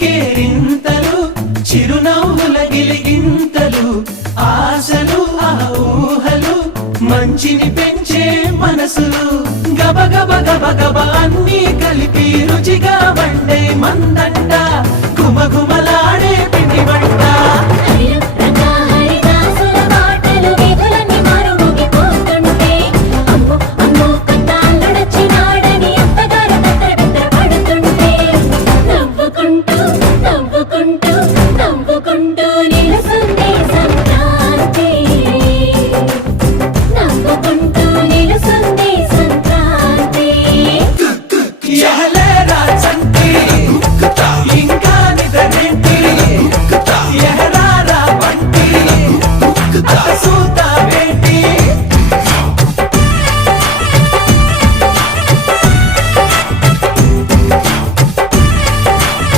కేరింతలు చిరునవ్వుల గిలిగింతలు ఆశలు ఆ ఊహలు మంచిని పెంచే మనసులు గబ గబ గబ గబ అన్నీ కలిపి రుచిగా వండే మందంట గుమగుమలాడే పిండి వంట నవ్వుకుంటూ